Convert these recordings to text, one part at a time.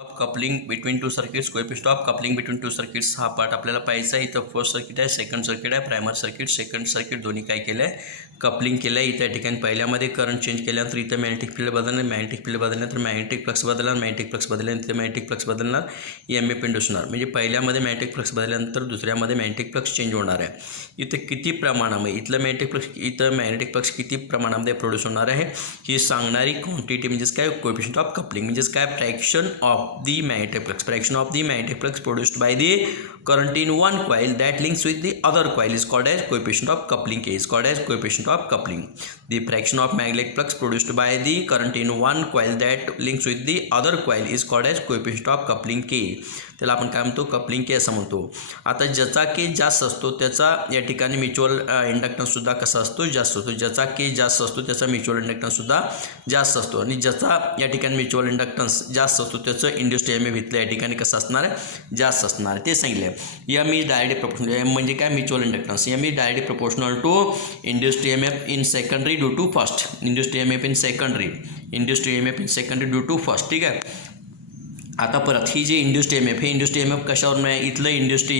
Of coupling between two circuits, coefficient of coupling between two circuits हा part आपल्याला पाहायचा आहे. इथं फर्स्ट सर्किट आहे, सेकंड सर्किट आहे, प्रायमरी सर्किट, सेकंड सर्किट दोन्ही काय केलं आहे, कपलिंग केलं आहे. इथं ठिकाणी पहिल्यामध्ये करंट चेंज केल्यानंतर इथं मॅग्नेटिक फील्ड बदलणार, मॅग्नेटिक फील्ड बदलल्यानंतर मॅग्नेटिक फ्लक्स बदलणार, मॅग्नेटिक फ्लक्स बदलल्यानंतर इथं मॅग्नेटिक फ्लक्स बदलणार, EMF इंड्यूस होणार. म्हणजे पहिल्यामध्ये मॅग्नेटिक फ्लक्स बदलल्यानंतर दुसऱ्यामध्ये मॅग्नेटिक फ्लक्स चेंज होणार आहे. इथं किती प्रमाणामध्ये इथलं मॅग्नेटिक फ्लक्स किती प्रमाणामध्ये प्रोड्यूस होणार आहे ही सांगणारी क्वांटिटी म्हणजेच काय, कोएफिशिएंट ऑफ कपलिंग म्हणजेच काय, fraction of the magnetic flux. Fraction of the magnetic flux produced by the current in one coil that links with the other coil is called as coefficient of coupling K. Is called as coefficient of coupling. The fraction of magnetic flux produced by the current in one coil that links with the other coil is called as coefficient of coupling K. त्याला आपण काय म्हणतो, coupling के असं म्हणतो. आता ज्याचा के जास्त असतो त्याचा या ठिकाणी म्युच्युअल इंडक्टन्स सुद्धा कसा असतो, जास्त असतो. ज्याचा के जास्त असतो त्याचा म्युच्युअल इंडक्टन्स सुद्धा जास्त असतो. आणि ज्याचा या ठिकाणी म्युच्युअल इंडक्टन्स जास्त असतो त्याचं इंड्यूस्ड EMF इथल्या या ठिकाणी कसं असणार आहे, जास्त असणार आहे. ते सांगितलं. M is directly proportional. M म्हणजे काय, mutual inductance. M is directly proportional to induced EMF in secondary due to first. Induced EMF in secondary, induced EMF in secondary due to first. ठीक आहे. आता परत ही जे इंड्यूस्ड EMF, हे induced EMF कशावर आहे, इथलं इंड्यूस्ड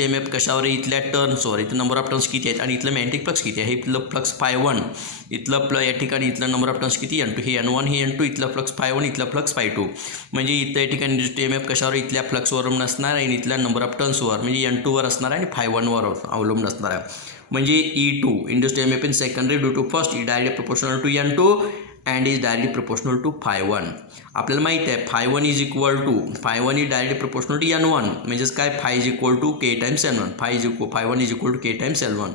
EMF कशावर आहे, इथल्या टर्न्सवर. इथं नंबर ऑफ टर्न्स किती आहेत आणि इथलं मॅग्नेटिक फ्लक्स किती आहे, हे इथलं फ्लक्स ∅1, इथलं या ठिकाणी इथलं नंबर ऑफ टर्न्स किती, N2, हे N1 हे N2, इथलं फ्लक्स ∅1 इथलं फ्लक्स ∅2. म्हणजे इथं या ठिकाणी इंड्यूस्ड EMF कशावर, इथल्या फ्लक्सवर नसणार आणि इथल्या नंबर ऑफ टर्न्सवर म्हणजे N2वर असणार आहे आणि ∅1वर अवलंबून असणार आहे. म्हणजे E2 induced EMF in secondary due to first is directly proportional to N2 and is directly proportional to ∅1. आपल्याला माहिती आहे ∅1 is directly proportional to N1. म्हणजेच काय, ∅ is equal to K times N1. ∅1 is equal to K times L1.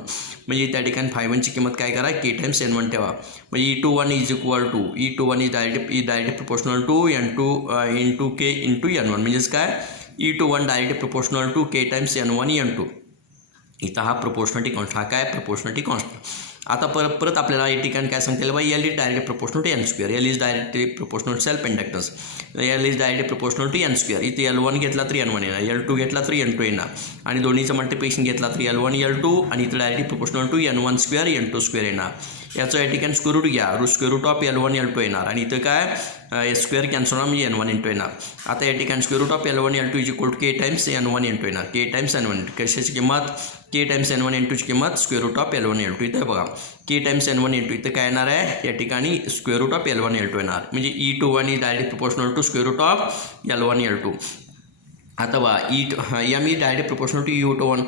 म्हणजे त्या ठिकाणी ∅1 ची किंमत काय करा, K टाइम्स N1 ठेवा. म्हणजे E21 is directly proportional to N2 into K into N1. म्हणजेच काय, E21 directly proportional to K times N1 N2. इथं हा प्रोपोर्शनलिटी कॉन्स्टंट, हा काय, प्रोपोर्शनलिटी कॉन्स्टंट. आता परत आपल्याला या ठिकाणी काय सांगता येईल, बाई L is directly proportional to N2. L is directly proportional self inductance. L is directly proportional to N2. इथे L1 घेतला तरी N1 येणार, L2 घेतला तरी N2 येणार आणि दोन्हीचं मल्टिप्लिकेशन घेतला तरी L1 L2 आणि इथं directly proportional to N1² N2² येणार. याचं या ठिकाणी स्क्वेअर रूट घ्या, square root of L1 L2 येणार आणि इथं काय, स्क्वेअर कॅन्सल होणार म्हणजे N1 N2 येणार. आता या ठिकाणी square root of L1 L2 is equal to K times N1 N2 येणार. K टाइम्स N1, कशाची किंमत, K टाइम्स N1 N2 ची किंमत square root of L1 L2. इथं बघा K टाइम्स N1 N2 इथं काय येणार आहे, या ठिकाणी square root of L1 L2 येणार. म्हणजे E21 is directly proportional to square root of L1 L2. आता बघा M is directly proportional to E21.